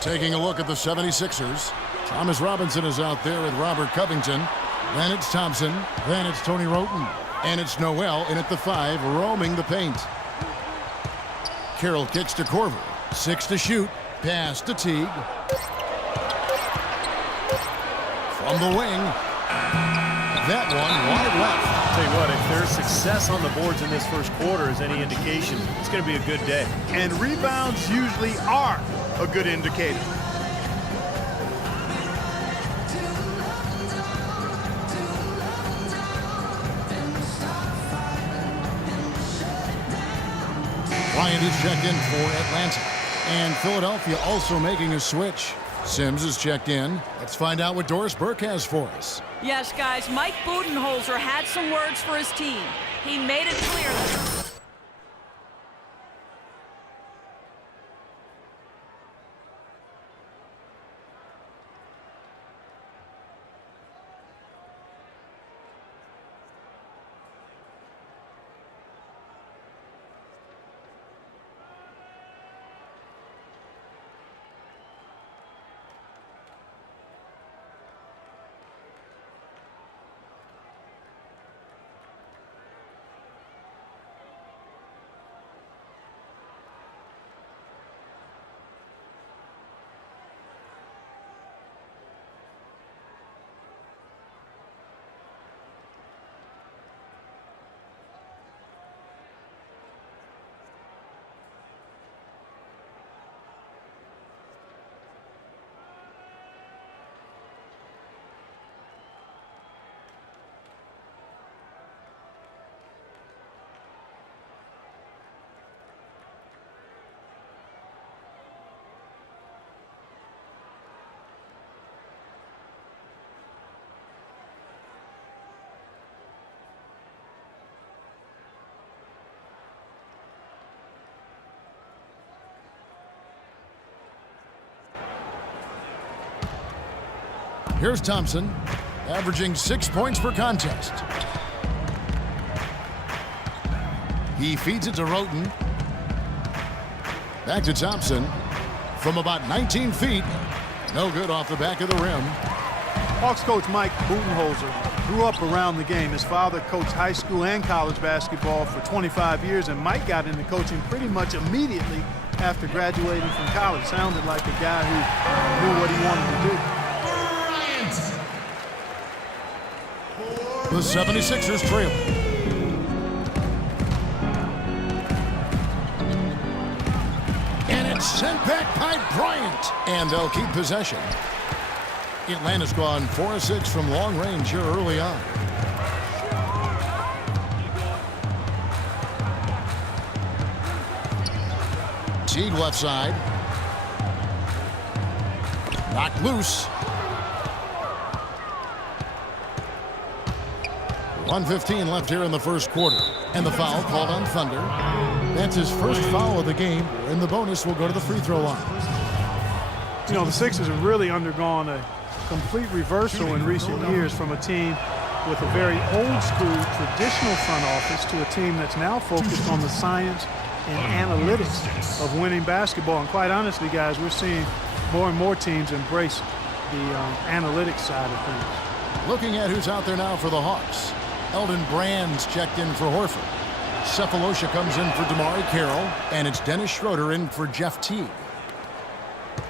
Taking a look at the 76ers. Thomas Robinson is out there with Robert Covington. Then it's Thompson. Then it's Tony Wroten. And it's Noel in at the 5, roaming the paint. Carroll kicks to Korver. 6 to shoot. Pass to Teague. From the wing. That one wide left. Tell you what, if their success on the boards in this first quarter is any indication, it's going to be a good day. And rebounds usually are a good indicator. Bryant is checked in for Atlanta. And Philadelphia also making a switch. Sims is checked in. Let's find out what Doris Burke has for us. Yes, guys, Mike Budenholzer had some words for his team. He made it clear that Here's Thompson, averaging 6 points per contest. He feeds it to Wroten. Back to Thompson. From about 19 feet. No good off the back of the rim. Hawks coach Mike Budenholzer grew up around the game. His father coached high school and college basketball for 25 years, and Mike got into coaching pretty much immediately after graduating from college. Sounded like a guy who knew what he wanted to do. The 76ers trail. And it's sent back by Bryant. And they'll keep possession. Atlanta's gone 4 of 6 from long range here early on. Teague left side. Knocked loose. 1:15 left here in the first quarter. And the foul called on Thunder. That's his first foul of the game. And the bonus will go to the free throw line. You know, the Sixers have really undergone a complete reversal in recent years from a team with a very old school traditional front office to a team that's now focused on the science and analytics of winning basketball. And quite honestly, guys, we're seeing more and more teams embrace the analytics side of things. Looking at who's out there now for the Hawks. Eldon Brand's checked in for Horford. Cephalosha comes in for DeMarre Carroll. And it's Dennis Schroeder in for Jeff Teague.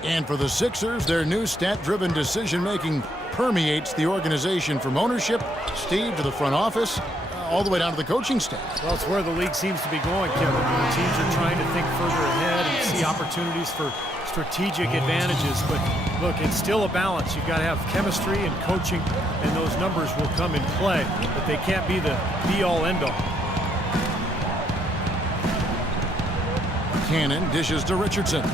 And for the Sixers, their new stat-driven decision-making permeates the organization from ownership, Steve, to the front office, all the way down to the coaching staff. Well, it's where the league seems to be going, Kevin. The teams are trying to think further ahead and see opportunities for strategic advantages. But look, it's still a balance. You've got to have chemistry and coaching, and those numbers will come in play. But they can't be the be-all, end-all. Cannon dishes to Richardson.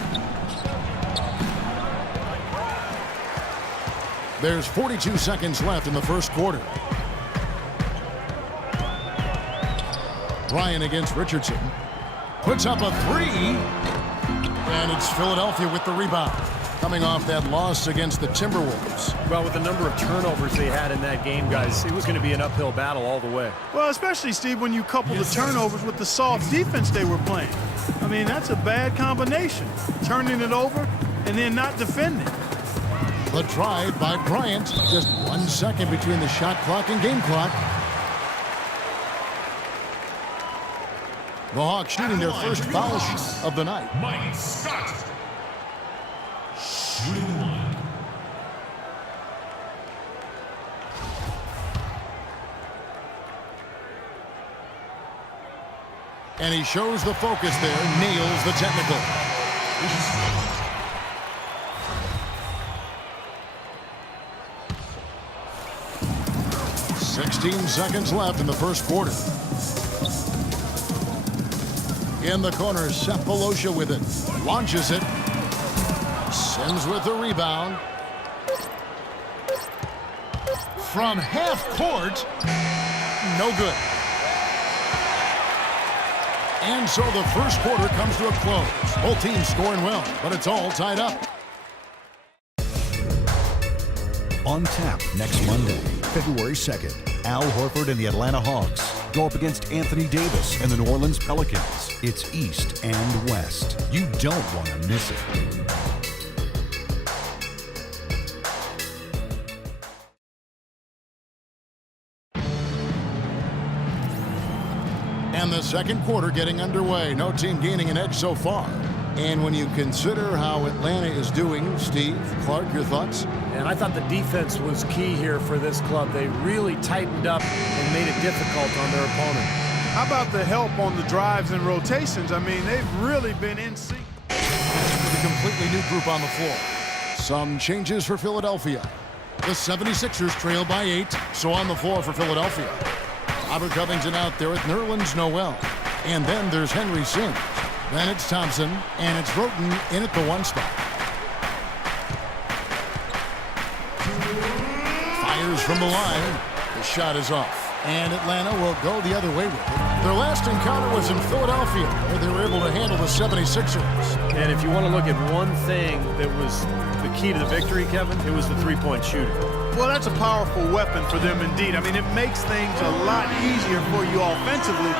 There's 42 seconds left in the first quarter. Bryant against Richardson. Puts up a three. And it's Philadelphia with the rebound. Coming off that loss against the Timberwolves. Well, with the number of turnovers they had in that game, guys, it was going to be an uphill battle all the way. Well, especially, Steve, when you couple the turnovers with the soft defense they were playing. I mean, that's a bad combination. Turning it over and then not defend it. The drive by Bryant. Just 1 second between the shot clock and game clock. The Hawks shooting their first foul shot of the night. Mike Scott. Shooting one. And he shows the focus there, nails the technical. 16 seconds left in the first quarter. In the corner, Sefolosha with it. Launches it. Sims with the rebound. From half court. No good. And so the first quarter comes to a close. Both teams scoring well, but it's all tied up. On tap next Monday, February 2nd. Al Horford and the Atlanta Hawks go up against Anthony Davis and the New Orleans Pelicans. It's East and West. You don't want to miss it. And the second quarter getting underway. No team gaining an edge so far. And when you consider how Atlanta is doing, Steve, Clark, your thoughts? And I thought the defense was key here for this club. They really tightened up and made it difficult on their opponent. How about the help on the drives and rotations? I mean, they've really been in sync. With a completely new group on the floor. Some changes for Philadelphia. The 76ers trail by 8, so on the floor for Philadelphia. Robert Covington out there with Nerlens Noel. And then there's Henry Sims. Then it's Thompson, and it's Roten in at the 1 spot. Fires from the line. The shot is off. And Atlanta will go the other way with it. Their last encounter was in Philadelphia, where they were able to handle the 76ers. And if you want to look at one thing that was the key to the victory, Kevin, it was the three-point shooting. Well, that's a powerful weapon for them indeed. I mean, it makes things a lot easier for you offensively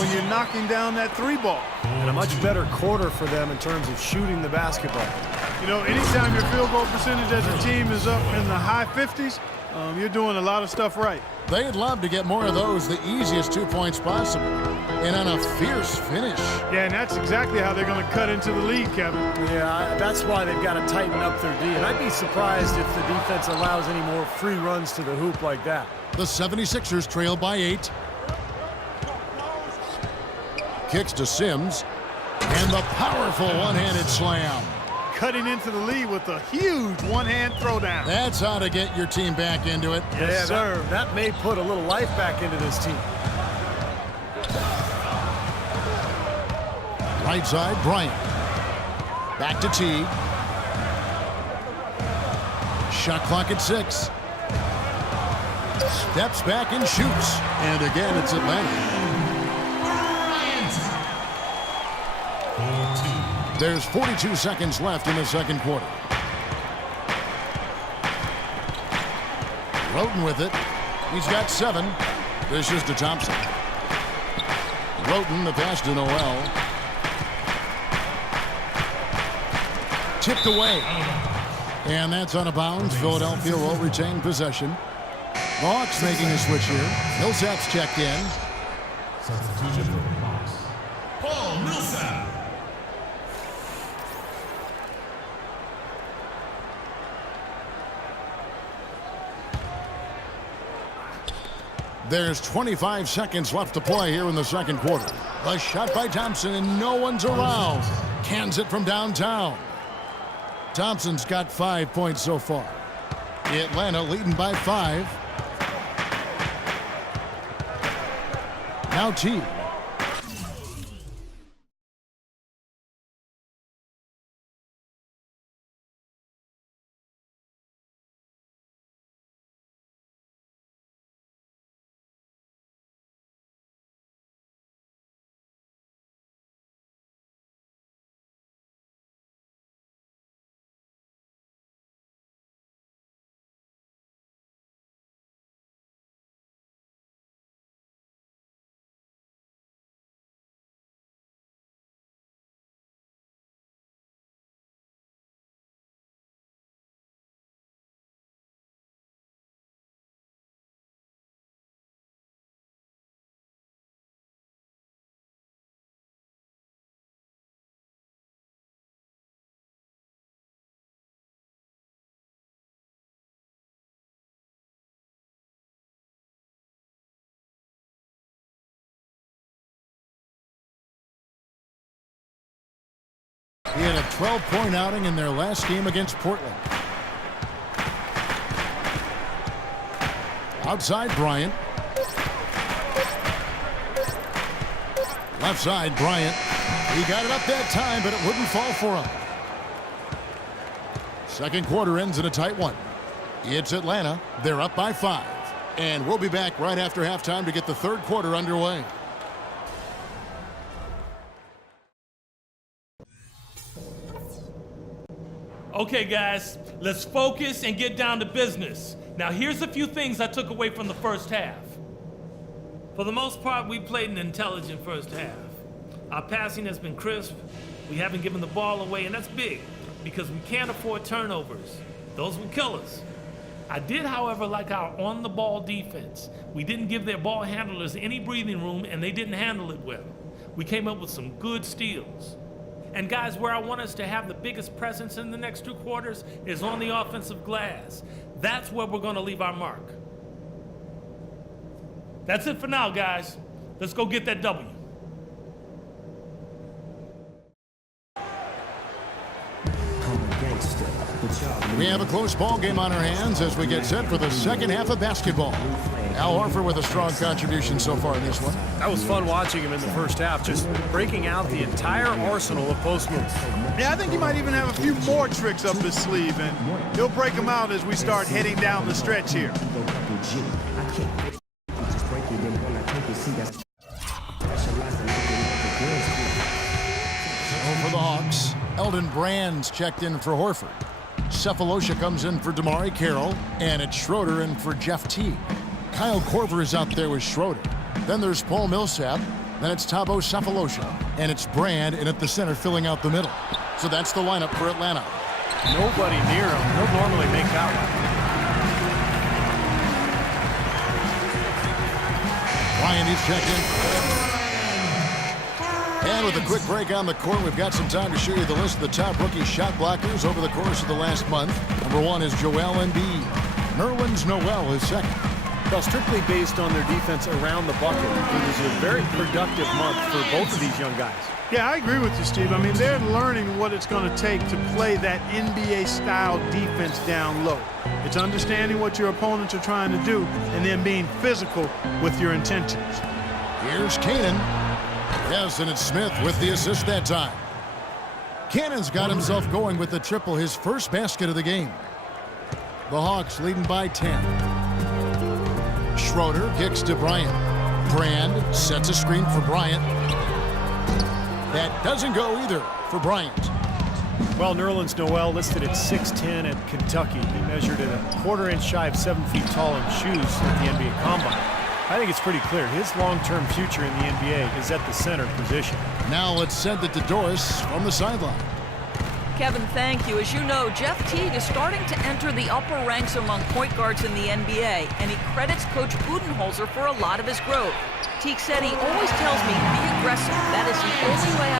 when you're knocking down that 3-ball. And a much better quarter for them in terms of shooting the basketball. You know, anytime your field goal percentage as a team is up in the high 50s, you're doing a lot of stuff right. They'd love to get more of those, the easiest 2 points possible. And on a fierce finish. Yeah, and that's exactly how they're going to cut into the lead, Kevin. Yeah, that's why they've got to tighten up their D. And I'd be surprised if the defense allows any more free runs to the hoop like that. The 76ers trail by 8. Kicks to Sims. And the powerful one-handed slam. Cutting into the lead with a huge one-hand throwdown. That's how to get your team back into it. Yes, sir. That may put a little life back into this team. Right side, Bryant. Back to Teague. Shot clock at 6. Steps back and shoots. And again, it's Atlanta. There's 42 seconds left in the second quarter. Roten with it. He's got 7. This is to Thompson. Roten, the pass to Noel. Tipped away. And that's out of bounds. Philadelphia will retain possession. The Hawks making a switch here. Millsap's checked in. Substitution for the Hawks. Paul Millsap. There's 25 seconds left to play here in the second quarter. A shot by Thompson, and no one's around. Cans it from downtown. Thompson's got 5 points so far. Atlanta leading by 5. Now Teague. in a 12-point outing in their last game against Portland. Outside Bryant. Left side Bryant. He got it up that time, but it wouldn't fall for him. Second quarter ends in a tight one. It's Atlanta. They're up by 5. And we'll be back right after halftime to get the third quarter underway. Okay, guys, let's focus and get down to business. Now, here's a few things I took away from the first half. For the most part, we played an intelligent first half. Our passing has been crisp. We haven't given the ball away, and that's big because we can't afford turnovers. Those will kill us. I did, however, like our on-the-ball defense. We didn't give their ball handlers any breathing room, and they didn't handle it well. We came up with some good steals. And guys, where I want us to have the biggest presence in the next 2 quarters is on the offensive glass. That's where we're going to leave our mark. That's it for now, guys. Let's go get that W. We have a close ball game on our hands as we get set for the second half of basketball. Al Horford with a strong contribution so far in this one. That was fun watching him in the first half, just breaking out the entire arsenal of post moves. Yeah, I think he might even have a few more tricks up his sleeve, and he'll break them out as we start heading down the stretch here. For the Hawks, Elton Brand's checked in for Horford. Cephalosha comes in for DeMarre Carroll, and it's Schroeder in for Jeff Teague. Kyle Korver is out there with Schroeder. Then there's Paul Millsap. Then it's Thabo Cephalosha, and it's Brand in at the center filling out the middle. So that's the lineup for Atlanta. Nobody near him. He'll normally make that one. Bryant is checked in. And with a quick break on the court, we've got some time to show you the list of the top rookie shot blockers over the course of the last month. Number 1 is Joel Embiid. Nerlens Noel is second. Well, strictly based on their defense around the bucket, it was a very productive month for both of these young guys. Yeah, I agree with you, Steve. I mean, they're learning what it's going to take to play that NBA-style defense down low. It's understanding what your opponents are trying to do and then being physical with your intentions. Here's Canaan. Yes, and it's Smith with the assist that time. Cannon's got himself going with the triple, his first basket of the game. The Hawks leading by 10. Schroeder kicks to Bryant. Brand sets a screen for Bryant. That doesn't go either for Bryant. Well, Nerlens Noel listed at 6'10" at Kentucky. He measured at a quarter-inch shy of 7 feet tall in shoes at the NBA Combine. I think it's pretty clear his long-term future in the NBA is at the center position. Now let's send it to Doris from the sideline. Kevin, thank you. As you know, Jeff Teague is starting to enter the upper ranks among point guards in the NBA, and he credits Coach Budenholzer for a lot of his growth. Teague said he always tells me, be aggressive. That is the only way I